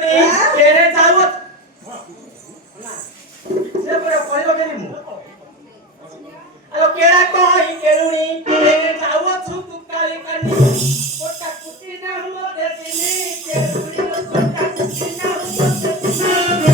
केरे चालवत से पर पहिलो केली मु अलो केरा कहि केरुणी केरे चालवत छु तुकाली कन्नी कोटा कुटी ना हुम देतिनी केरुणी कोटा कुटी ना हुम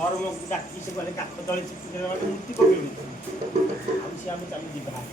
और लोग डाकी से बोले का दली चिपके वाले मुक्ति को भी हम से हम चल दी बाहर